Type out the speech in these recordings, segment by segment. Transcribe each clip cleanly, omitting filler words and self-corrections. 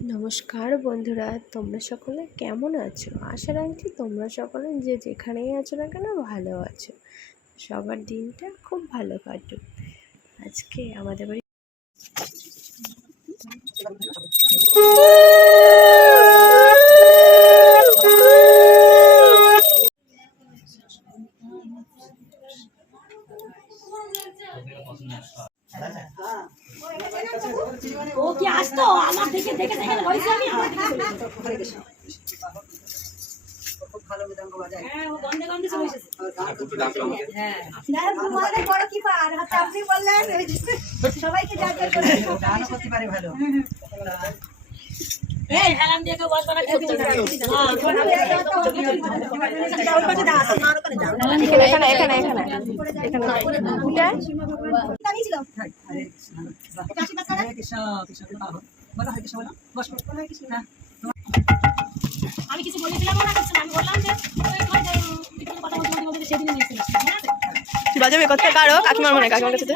নমস্কার বন্ধুরা, তোমরা সকলে কেমন আছো? আশা রাখছি তোমরা সকলে যে যেখানেই আছো না কেন ভালো আছো। সবার দিনটা খুব ভালো কাটুক। আজকে আমাদের বাড়ি ও কি আসতো আমার থেকে দেখে দেখে হইছে আমি আমার দিকে চলে যেত। খুব ভালো মৃদঙ্গ বাজায়। হ্যাঁ ও গন্ধে গন্ধে চলে এসেছে। হ্যাঁ না তোমাদের বড় কি পার হাতে আপনি বললেন সবাইকে যাতে করে গানও করতে পারে ভালো। এই হেলান দিয়ে কেউ বসবা না করতে না। এখানে এখানে এখানে আমি কিছু বলেছিলাম না কিছু আমি বললাম যে কথা বলতে সেদিন নিয়েছিলাম বাজাবে কথা কারো কাকিমার মনে কাকিমার কাছে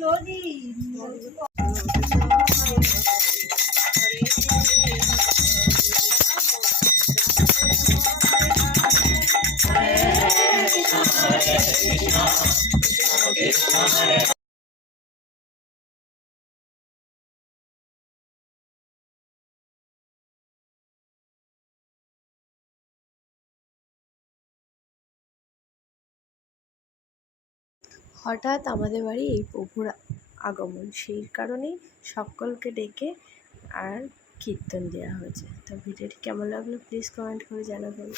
যদি হঠাৎ আমাদের বাড়ি এই প্রভুর আগমন, সেই কারণেই সকলকে ডেকে আর কীর্তন দেওয়া হয়েছে। তো ভিডিওটি কেমন লাগলো প্লিজ কমেন্ট করে জানাবেন।